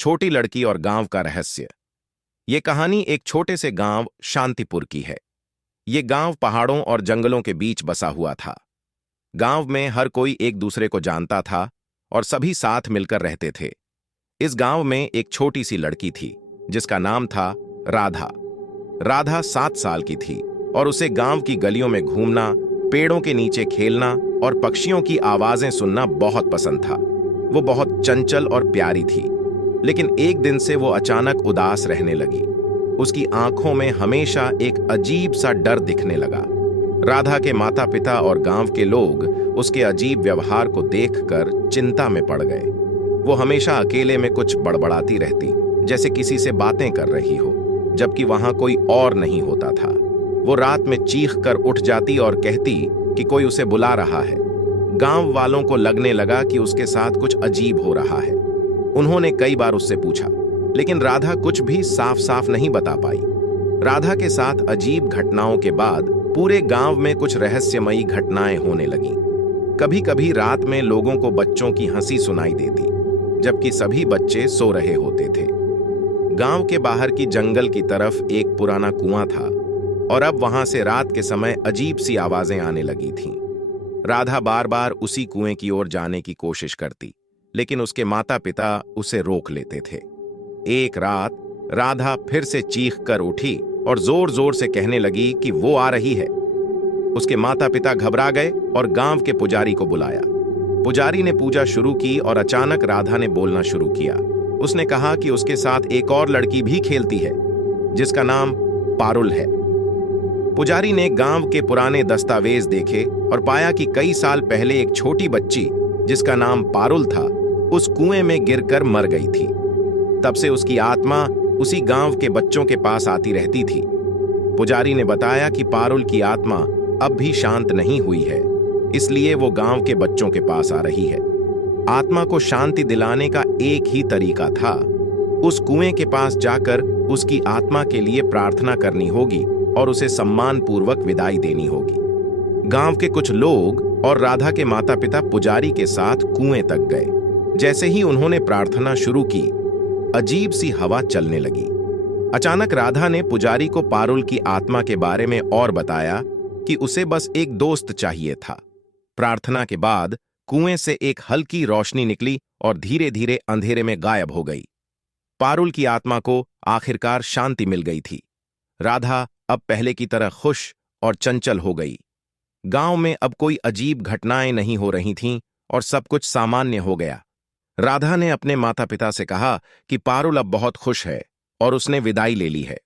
छोटी लड़की और गांव का रहस्य। ये कहानी एक छोटे से गांव शांतिपुर की है। ये गांव पहाड़ों और जंगलों के बीच बसा हुआ था। गांव में हर कोई एक दूसरे को जानता था और सभी साथ मिलकर रहते थे। इस गांव में एक छोटी सी लड़की थी जिसका नाम था राधा। राधा 7 साल की थी और उसे गांव की गलियों में घूमना, पेड़ों के नीचे खेलना और पक्षियों की आवाजें सुनना बहुत पसंद था। वो बहुत चंचल और प्यारी थी, लेकिन एक दिन से वो अचानक उदास रहने लगी। उसकी आंखों में हमेशा एक अजीब सा डर दिखने लगा। राधा के माता पिता और गांव के लोग उसके अजीब व्यवहार को देखकर चिंता में पड़ गए। वो हमेशा अकेले में कुछ बड़बड़ाती रहती, जैसे किसी से बातें कर रही हो, जबकि वहां कोई और नहीं होता था। वो रात में चीख कर उठ जाती और कहती कि कोई उसे बुला रहा है। गांव वालों को लगने लगा कि उसके साथ कुछ अजीब हो रहा है। उन्होंने कई बार उससे पूछा, लेकिन राधा कुछ भी साफ साफ नहीं बता पाई। राधा के साथ अजीब घटनाओं के बाद पूरे गांव में कुछ रहस्यमयी घटनाएं होने लगीं। कभी कभी रात में लोगों को बच्चों की हंसी सुनाई देती, जबकि सभी बच्चे सो रहे होते थे। गांव के बाहर की जंगल की तरफ एक पुराना कुआं था और अब वहां से रात के समय अजीब सी आवाजें आने लगी थीं। राधा बार बार उसी कुएं की ओर जाने की कोशिश करती, लेकिन उसके माता पिता उसे रोक लेते थे। एक रात राधा फिर से चीख कर उठी और जोर जोर से कहने लगी कि वो आ रही है। उसके माता पिता घबरा गए और गांव के पुजारी को बुलाया। पुजारी ने पूजा शुरू की और अचानक राधा ने बोलना शुरू किया। उसने कहा कि उसके साथ एक और लड़की भी खेलती है जिसका नाम पारुल है। पुजारी ने गांव के पुराने दस्तावेज देखे और पाया कि कई साल पहले एक छोटी बच्ची जिसका नाम पारुल था उस कुएं में गिरकर मर गई थी। तब से उसकी आत्मा उसी गांव के बच्चों के पास आती रहती थी। पुजारी ने बताया कि पारुल की आत्मा अब भी शांत नहीं हुई है, इसलिए वो गांव के बच्चों के पास आ रही है। आत्मा को शांति दिलाने का एक ही तरीका था, उस कुएं के पास जाकर उसकी आत्मा के लिए प्रार्थना करनी होगी और उसे सम्मानपूर्वक विदाई देनी होगी। गांव के कुछ लोग और राधा के माता पिता पुजारी के साथ कुएं तक गए। जैसे ही उन्होंने प्रार्थना शुरू की, अजीब सी हवा चलने लगी। अचानक राधा ने पुजारी को पारुल की आत्मा के बारे में और बताया कि उसे बस एक दोस्त चाहिए था। प्रार्थना के बाद कुएं से एक हल्की रोशनी निकली और धीरे धीरे अंधेरे में गायब हो गई। पारुल की आत्मा को आखिरकार शांति मिल गई थी। राधा अब पहले की तरह खुश और चंचल हो गई। गांव में अब कोई अजीब घटनाएं नहीं हो रही थीं और सब कुछ सामान्य हो गया। राधा ने अपने माता पिता से कहा कि पारुल अब बहुत खुश है और उसने विदाई ले ली है।